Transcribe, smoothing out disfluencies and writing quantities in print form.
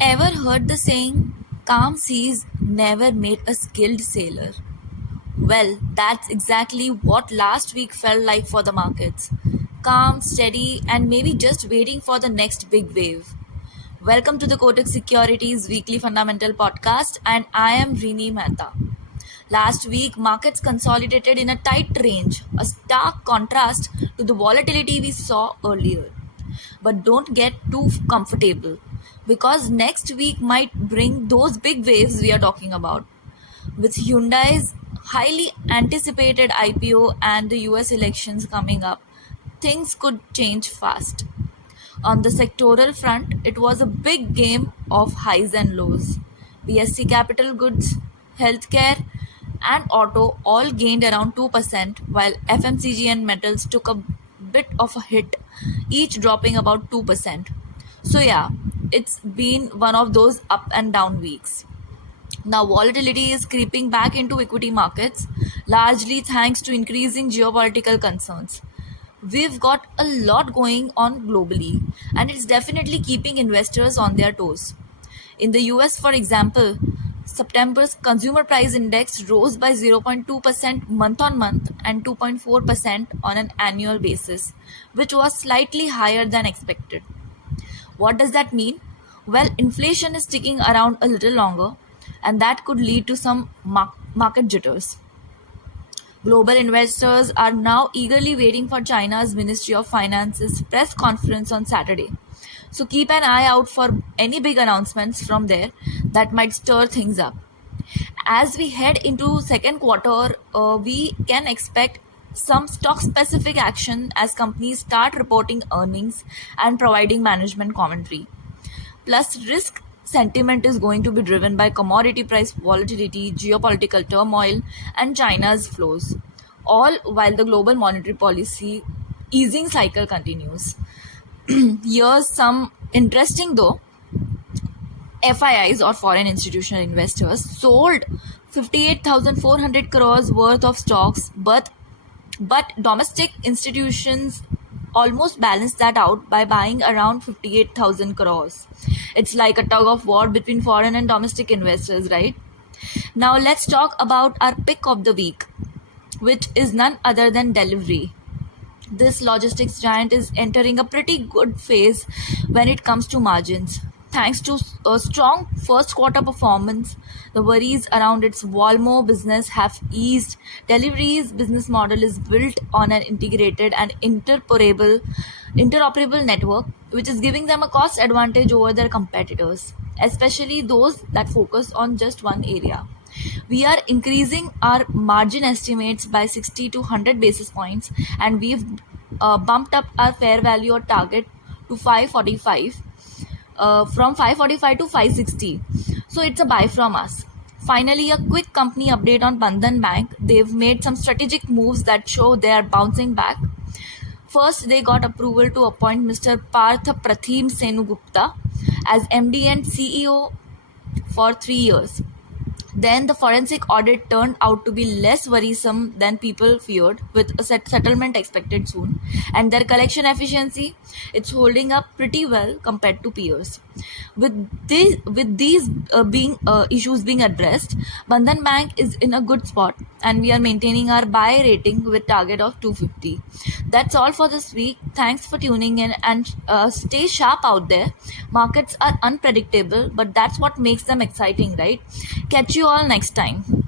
Ever heard the saying, calm seas never made a skilled sailor? Well, that's exactly what last week felt like for the markets. Calm, steady, and maybe just waiting for the next big wave. Welcome to the Kotak Securities Weekly Fundamental Podcast, and I am Rini Mehta. Last week, markets consolidated in a tight range, a stark contrast to the volatility we saw earlier. But don't get too comfortable because next week might bring those big waves we are talking about. With Hyundai's highly anticipated IPO and the US elections coming up, things could change fast. On the sectoral front, it was a big game of highs and lows. BSE Capital Goods, Healthcare, and Auto all gained around 2%, while FMCG and metals took a bit of a hit, each dropping about 2%. So, yeah, it's been one of those up and down weeks. Now, volatility is creeping back into equity markets, largely thanks to increasing geopolitical concerns. We've got a lot going on globally, and it's definitely keeping investors on their toes. In the US, for example, September's consumer price index rose by 0.2% month on month and 2.4% on an annual basis, which was slightly higher than expected. What does that mean? Well, inflation is sticking around a little longer, and that could lead to some market jitters. Global investors are now eagerly waiting for China's Ministry of Finance's press conference on Saturday. So keep an eye out for any big announcements from there that might stir things up. As we head into second quarter, we can expect some stock-specific action as companies start reporting earnings and providing management commentary. Plus, risk sentiment is going to be driven by commodity price volatility, geopolitical turmoil, and China's flows, all while the global monetary policy easing cycle continues. Here's some interesting though. FIIs or foreign institutional investors sold 58,400 crores worth of stocks, but domestic institutions almost balanced that out by buying around 58,000 crores. It's like a tug of war between foreign and domestic investors, right? Now let's talk about our pick of the week, which is none other than Delhivery. This logistics giant is entering a pretty good phase when it comes to margins. Thanks to a strong first quarter performance, the worries around its Walmart business have eased. Delivery's business model is built on an integrated and interoperable network, which is giving them a cost advantage over their competitors, especially those that focus on just one area. We are increasing our margin estimates by 60 to 100 basis points, and we've bumped up our fair value or target to 545, from 545 to 560. So it's a buy from us. Finally, a quick company update on Bandhan Bank. They've made some strategic moves that show they are bouncing back. First, they got approval to appoint Mr. Parth Prathim Senugupta as MD and CEO for 3 years. Then the forensic audit turned out to be less worrisome than people feared, with a settlement expected soon. And their collection efficiency, it's holding up pretty well compared to peers. With these issues being addressed, Bandhan Bank is in a good spot, and we are maintaining our buy rating with target of 250. That's all for this week. Thanks for tuning in, and stay sharp out there. Markets are unpredictable, but that's what makes them exciting, right? Catch you all next time.